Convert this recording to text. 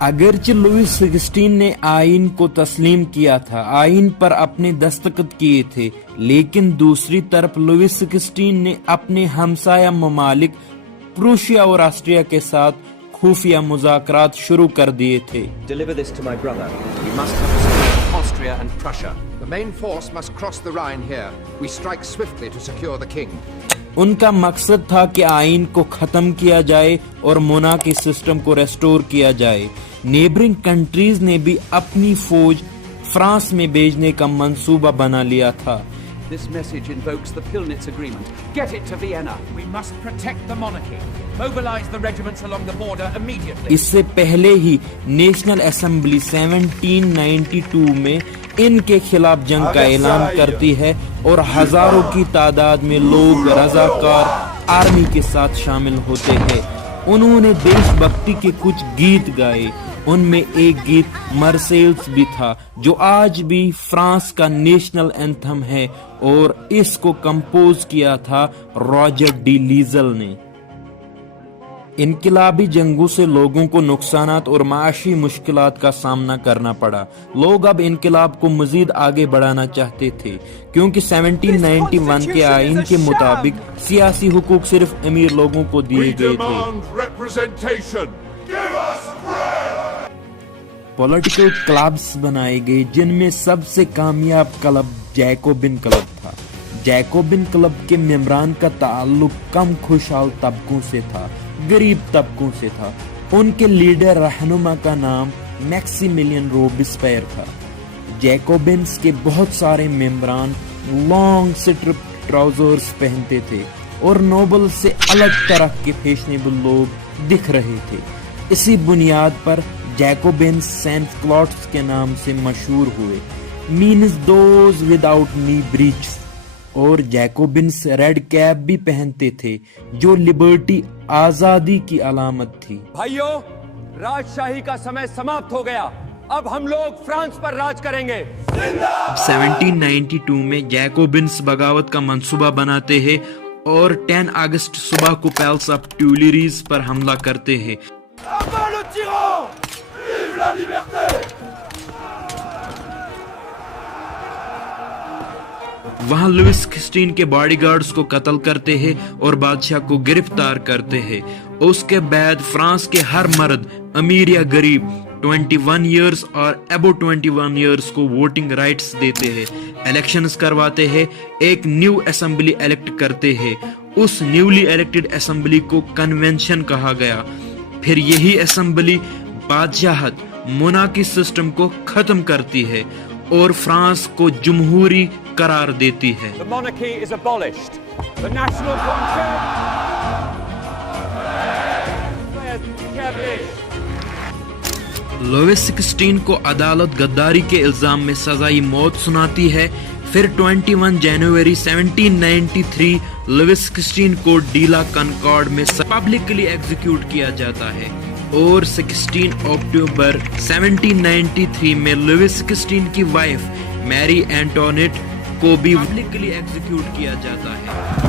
اگرچہ لوئس 16 نے آئین کو تسلیم کیا تھا، آئین پر اپنے دستخط کیے تھے، لیکن دوسری طرف لوئس 16 نے اپنے ہمسایہ ممالک پروشیا اور آسٹریا کے ساتھ خفیہ مذاکرات شروع کر دیے تھے۔ Deliver this to my brother. We must have the support of Austria and Prussia. The main force must cross the Rhine here. We strike swiftly to secure the king. ان کا مقصد تھا کہ آئین کو ختم کیا جائے اور مونارکی سسٹم کو ریسٹور کیا جائے۔ نیبرنگ کنٹریز نے بھی اپنی فوج فرانس میں بھیجنے کا منصوبہ بنا لیا تھا۔ This message invokes the Pillnitz Agreement. Get it to Vienna. We must protect the monarchy. Mobilize the regiments along the border immediately. اس سے پہلے ہی نیشنل اسمبلی 1792 میں ان کے خلاف جنگ کا اعلان کرتی ہے اور ہزاروں کی تعداد میں لوگ رضاکار آرمی کے ساتھ شامل ہوتے ہیں۔ انہوں نے دیش بھکتی کے کچھ گیت گائے، ان میں ایک گیت مرسیلز بھی تھا جو آج بھی فرانس کا نیشنل اینتھم ہے، اور اس کو کمپوز کیا تھا راجر ڈی لیزل نے۔ انقلابی جنگوں سے لوگوں کو نقصانات اور معاشی مشکلات کا سامنا کرنا پڑا۔ لوگ اب انقلاب کو مزید آگے بڑھانا چاہتے تھے، کیونکہ 1791 کے آئین کے مطابق سیاسی حقوق صرف امیر لوگوں کو دیے گئے تھے۔ پولیٹیکل کلبز بنائے گئے، جن میں سب سے کامیاب کلب جیکوبن کلب تھا۔ جیکوبن کلب کے ممبران کا تعلق کم خوشحال طبقوں سے تھا، غریب طبقوں سے تھا۔ ان کے لیڈر رہنما کا نام میکسیملین روبسپیئر تھا۔ جیکوبنز کے بہت سارے ممبران لانگ سٹرپ ٹراؤزرز پہنتے تھے اور نوبل سے الگ طرح کے فیشنیبل لوگ دکھ رہے تھے۔ اسی بنیاد پر جیکوبنز سینٹ کلاٹس کے نام سے مشہور ہوئے، مینز دوز وداؤٹ نی بریچز، اور جیکوبنز ریڈ کیپ بھی پہنتے تھے جو لبرٹی، آزادی کی علامت تھی۔ بھائیو، راج شاہی کا سمے سماپت ہو گیا، اب ہم لوگ فرانس پر راج کریں گے۔ 1792 میں جیکوبنز بغاوت کا منصوبہ بناتے ہیں اور 10 اگست صبح کو پیلس آف ٹیولریز پر حملہ کرتے ہیں۔ وہاں لوئس 16 کے باڈی گارڈز کو قتل کرتے ہیں اور بادشاہ کو گرفتار کرتے ہیں۔ اس کے بعد فرانس کے ہر مرد، امیر یا غریب، 21 ایئرز اور ابو 21 ایئرز کو ووٹنگ رائٹس دیتے ہیں، الیکشنز کرواتے ہیں، ایک نیو اسمبلی الیکٹ کرتے ہیں۔ اس نیولی الیکٹڈ اسمبلی کو کنونشن کہا گیا۔ پھر یہی اسمبلی بادشاہت، مونارکی سسٹم کو ختم کرتی ہے اور فرانس کو جمہوری قرار دیتی ہے۔ The monarchy is abolished. The national control. Louis 16 کو عدالت غداری کے الزام میں سزائے موت سناتی ہے۔ پھر 21 جنوری 1793 لوئس 16 کو ڈیلا کنکارڈ میں پبلکلی ایگزیکیوٹ کیا جاتا ہے، اور 16 اکتوبر 1793 میں لوئس 16 کی وائف میری اینٹونیٹ کو بھی پبلکلی ایگزیکیوٹ کیا جاتا ہے۔